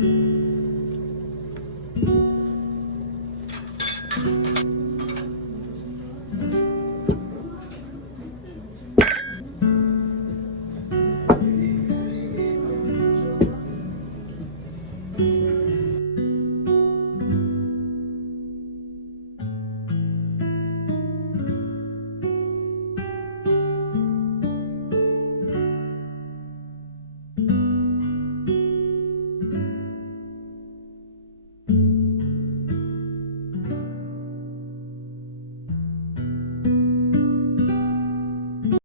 Thank you.